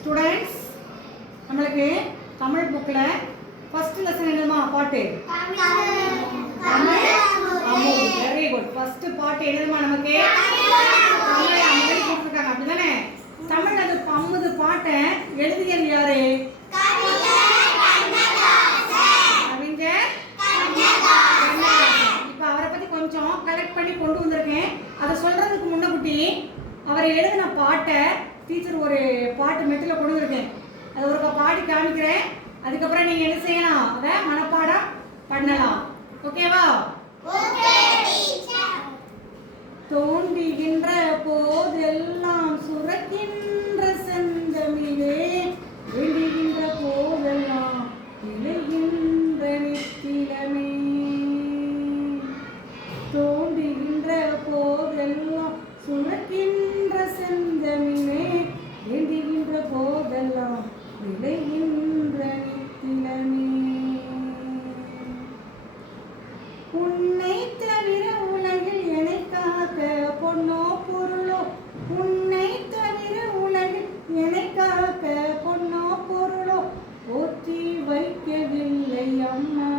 Students, நம்மளுக்கு தமிழ் புக்ல first lesson என்னமா பாட்டு? தமிழ் அமுது. Very good. ஃபர்ஸ்ட் பாட்டு என்னமா நமக்கு? தமிழ் அமுது கொடுத்துருக்காங்க, அப்படிதானே? தமிழ் அது அமுது பாட்டை எழுதியது யாரு? இப்ப அவரை பத்தி கொஞ்சம் கலெக்ட் பண்ணி கொண்டு வந்திருக்கேன். அதை சொல்றதுக்கு முன்னகுட்டி அவர் எழுதின பாட்டை டீச்சர் ஒரு பாட்டு மெட்டில் கொண்டு வந்திருக்கேன். அதை ஒரு பாடி காமிக்கிறேன். அதுக்கப்புறம் நீங்க என்ன செய்யலாம்? அதை மனப்பாடம் பண்ணலாம். ஓகேவா? தோன்றுகின்ற போதெல்லாம் சுரக்கின்ற செந்தமிழே, விழுகின்ற போதெல்லாம் விளைகின்ற நித்திலமே. தோன்றுகின்ற போதெல்லாம் சுரக்கின்ற செந்தமிழே, விழுகின்ற போதெல்லாம் விளைகின்ற நித்திலமே. உன்னை தவிர உலகில் என்னை காக்க பொன்னோ பொருளோ, உன்னை தவிர உலகில் என்னை காக்க பொன்னோ பொருளோ போற்றி வைக்கவில்லை அம்மா.